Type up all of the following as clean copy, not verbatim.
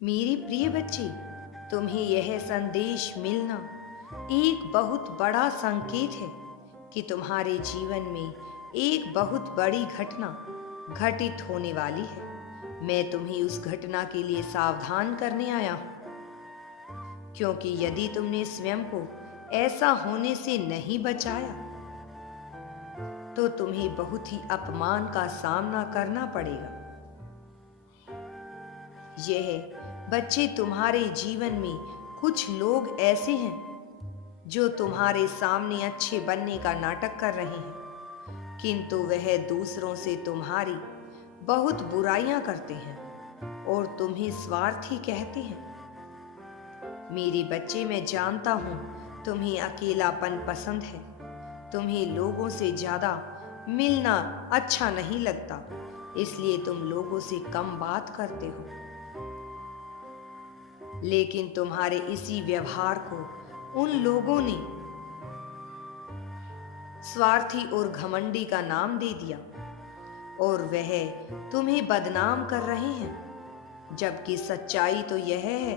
मेरे प्रिय बच्चे, तुम्हें यह संदेश मिलना एक बहुत बड़ा संकेत है कि तुम्हारे जीवन में एक बहुत बड़ी घटना घटित होने वाली है। मैं तुम्हें उस घटना के लिए सावधान करने आया हूँ, क्योंकि यदि तुमने स्वयं को ऐसा होने से नहीं बचाया तो तुम्हें बहुत ही अपमान का सामना करना पड़ेगा। यह बच्चे, तुम्हारे जीवन में कुछ लोग ऐसे हैं जो तुम्हारे सामने अच्छे बनने का नाटक कर रहे हैं, किंतु वह दूसरों से तुम्हारी बहुत बुराइयां करते हैं और तुम्हें स्वार्थी कहते हैं। मेरे बच्चे, मैं जानता हूं तुम्हें अकेलापन पसंद है, तुम्हें लोगों से ज्यादा मिलना अच्छा नहीं लगता, इसलिए तुम लोगों से कम बात करते हो। लेकिन तुम्हारे इसी व्यवहार को उन लोगों ने स्वार्थी और घमंडी का नाम दे दिया और वह तुम्हें बदनाम कर रहे हैं, जबकि सच्चाई तो यह है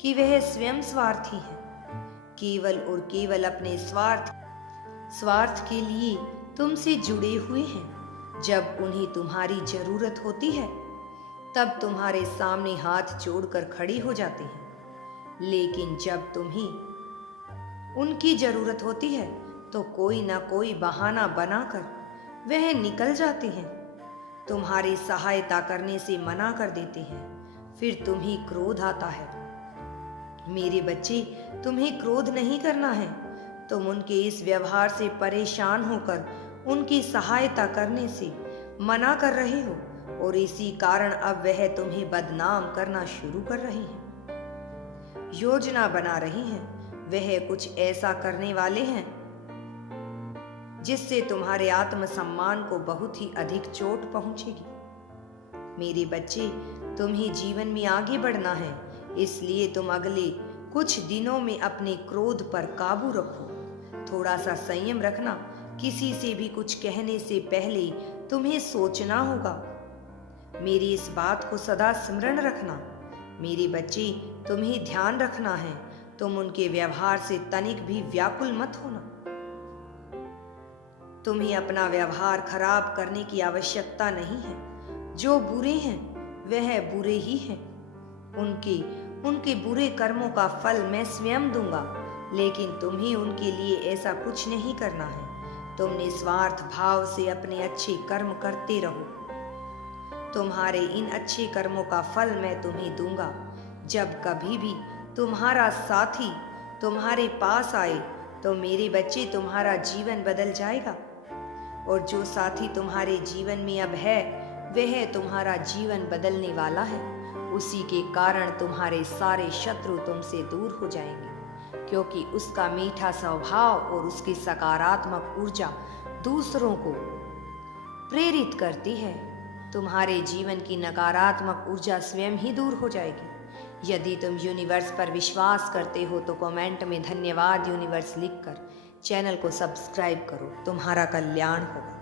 कि वह स्वयं स्वार्थी है, केवल और केवल अपने स्वार्थ के लिए तुमसे जुड़े हुए हैं। जब उन्हें तुम्हारी जरूरत होती है तब तुम्हारे सामने हाथ जोड़कर खड़े हो जाते हैं, लेकिन जब तुम्हें उनकी जरूरत होती है तो कोई ना कोई बहाना बनाकर वह निकल जाते हैं, तुम्हारी सहायता करने से मना कर देते हैं। फिर तुम्हें क्रोध आता है। मेरे बच्चे, तुम्हें क्रोध नहीं करना है। तुम उनके इस व्यवहार से परेशान होकर उनकी सहायता करने से मना कर रहे हो और इसी कारण अब वह तुम्हें बदनाम करना शुरू कर रहे हैं, योजना बना रही हैं। वह कुछ ऐसा करने वाले हैं जिससे तुम्हारे आत्मसम्मान को बहुत ही अधिक चोट पहुंचेगी। मेरे बच्चे, तुम्हें जीवन में आगे बढ़ना है, इसलिए तुम अगले कुछ दिनों में अपने क्रोध पर काबू रखो। थोड़ा सा संयम रखना। किसी से भी कुछ कहने से पहले तुम्हें सोचना होगा। मेरी इस बात को सदा स्मरण रखना। मेरे बच्चे, तुम्हें ध्यान रखना है, तुम उनके व्यवहार से तनिक भी व्याकुल मत होना। तुम्हें अपना व्यवहार खराब करने की आवश्यकता नहीं है। जो बुरे हैं वह बुरे ही हैं। उनके बुरे कर्मों का फल मैं स्वयं दूंगा, लेकिन तुम्हें उनके लिए ऐसा कुछ नहीं करना है। तुम निस्वार्थ भाव से अपने अच्छे कर्म करते रहो। तुम्हारे इन अच्छे कर्मों का फल मैं तुम्हें दूंगा। जब कभी भी तुम्हारा साथी तुम्हारे पास आए तो मेरे बच्चे, तुम्हारा जीवन बदल जाएगा, और जो साथी तुम्हारे जीवन में अब है वह तुम्हारा जीवन बदलने वाला है। उसी के कारण तुम्हारे सारे शत्रु तुमसे दूर हो जाएंगे, क्योंकि उसका मीठा स्वभाव और उसकी सकारात्मक ऊर्जा दूसरों को प्रेरित करती है। तुम्हारे जीवन की नकारात्मक ऊर्जा स्वयं ही दूर हो जाएगी। यदि तुम यूनिवर्स पर विश्वास करते हो तो कमेंट में धन्यवाद यूनिवर्स लिखकर चैनल को सब्सक्राइब करो। तुम्हारा कल्याण होगा।